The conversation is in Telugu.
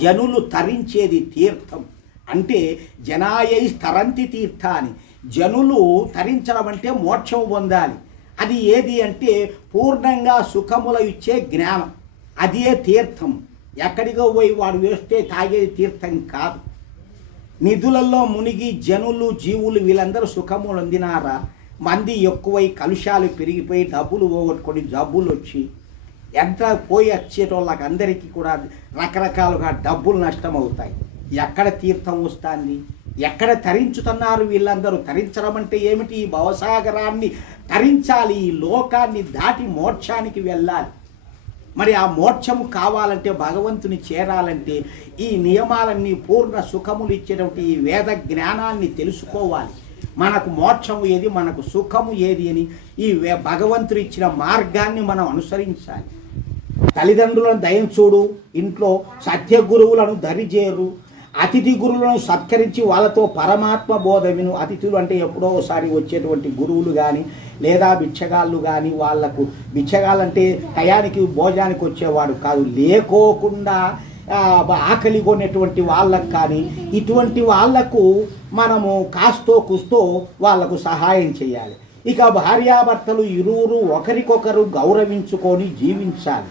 జనులు తరించేది తీర్థం అంటే జనాయై తరంతి తీర్థ అని. జనులు తరించడం అంటే మోక్షం పొందాలి. అది ఏది అంటే పూర్ణంగా సుఖముల ఇచ్చే జ్ఞానం, అదే తీర్థం. ఎక్కడికో పోయి వాడు వేస్తే తాగేది తీర్థం కాదు. నిధులలో మునిగి జనులు జీవులు వీళ్ళందరూ సుఖములు అందినారా? మంది ఎక్కువై కలుషాలు పెరిగిపోయి డబ్బులు పోగొట్టుకొని జబ్బులు వచ్చి ఎంత పోయి వచ్చేటోళ్ళకి అందరికీ కూడా రకరకాలుగా డబ్బులు నష్టమవుతాయి. ఎక్కడ తీర్థం వస్తుంది? ఎక్కడ తరించుతున్నారు వీళ్ళందరూ? తరించడం అంటే ఏమిటి? ఈ భవసాగరాన్ని తరించాలి, ఈ లోకాన్ని దాటి మోక్షానికి వెళ్ళాలి. మరి ఆ మోక్షము కావాలంటే, భగవంతుని చేరాలంటే ఈ నియమాలన్నీ పూర్ణ సుఖములు ఇచ్చేటువంటి ఈ వేద జ్ఞానాన్ని తెలుసుకోవాలి. మనకు మోక్షము ఏది, మనకు సుఖము ఏది అని ఈ భగవంతుడు ఇచ్చిన మార్గాన్ని మనం అనుసరించాలి. తల్లిదండ్రులను దయం చూడు, ఇంట్లో సత్య గురువులను దరిచేరు, అతిథి గురువులను సత్కరించి వాళ్ళతో పరమాత్మ బోధ విను. అతిథులు అంటే ఎప్పుడో ఒకసారి వచ్చేటువంటి గురువులు కానీ లేదా బిచ్చగాళ్ళు కానీ, వాళ్లకు బిచ్చగాళ్ళంటే టయానికి భోజనానికి వచ్చేవాడు కాదు, లేకోకుండా ఆకలి కొనేటువంటి వాళ్ళకు కానీ ఇటువంటి వాళ్లకు మనము కాస్తో కూస్తో వాళ్లకు సహాయం చేయాలి. ఇక భార్యాభర్తలు ఇరువురు ఒకరికొకరు గౌరవించుకొని జీవించాలి.